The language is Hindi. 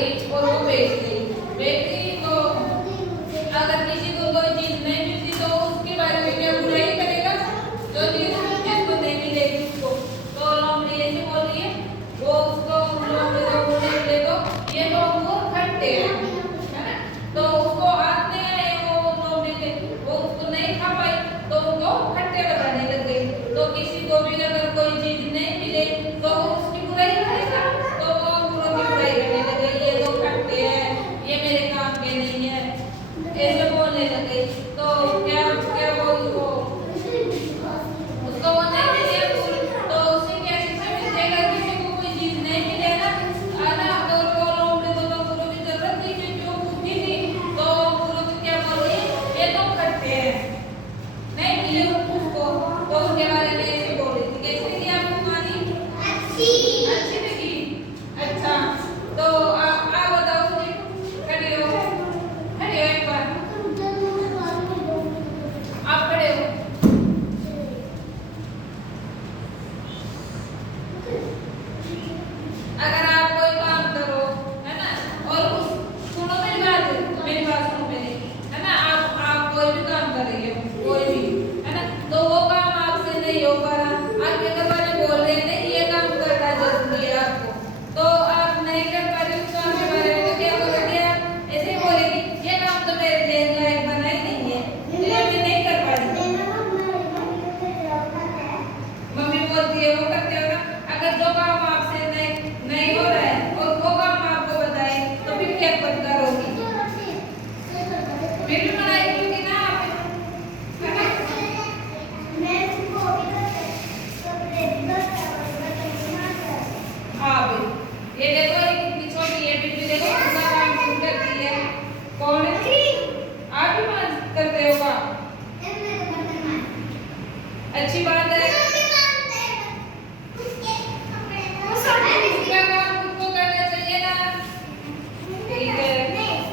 गई और वो बेच गई तो अगर किसी को कोई चीज नहीं मिलती तो उसके बारे में क्या बुराई करेगा? जो चीज जिसको नहीं मिलेगी उसको। तो लोमड़ी ऐसे बोल रही है, वो उसको लोमड़ी को बोलने के लिए तो ये लोग वो खट्टे हैं, है ना? तो उसको हाथ नहीं आए वो लोमड़ी के, वो उसको नहीं खा पाई तो उनको खट्टे बताने लग गई। तो किसी को भी अगर कोई चीज नहीं मिले तो उसकी बुराई करेगा, तो वो औरों की बुराई करने लग गई, ये तो खट्टे हैं, ये मेरे काम के नहीं है, ऐसे बोलने लग गई। तो क्या क्या वो उसको वो नहीं मिले फूल, तो उसे क्या शिक्षा मिल जाएगा? किसी को कोई चीज नहीं मिले ना आना तो वो लोमड़ी को तो गुरु की जरूरत थी कि जो पूछी थी, तो गुरु को क्या बोल रही है, ये तो खट्टे हैं, नहीं मिले उसको। तो उसके बारे में ऐसे बोल रही थी। कैसे लगी आपको कहानी? अच्छी लगी। अच्छा तो आप बताओ मुझे, खड़े हो एक बार, आप खड़े हो। अगर आप कोई काम करो, है ना, और उस सुनो मेरी बात सुनो मेरी, है ना, आप कोई भी काम कर रही हो, कोई भी, है ना, तो वो काम आपसे नहीं हो पा रहा, आपके घर वाले बोल रहे हैं नहीं ये काम करना जरूरी है आपको, तो आप नहीं कर पा रही उस काम के बारे में, तो क्या बोलोगे आप? ऐसे बोलेगी ये काम तो मेरे देन लायक बना ही नहीं है, इसलिए मैं नहीं कर पा रही। मम्मी बोलती है वो करते हो ना। अगर जो काम आपसे नहीं हो रहा है और वो काम आपको बताए तो फिर क्या करोगी? फिर भी मनाई क्योंकि ना आप, है ना? हाँ भाई, ये देखो ये कितनी छोटी है, फिर भी देखो कितना काम खुद करती है। कौन है? आप भी मदद करते हो काम? अच्छी बात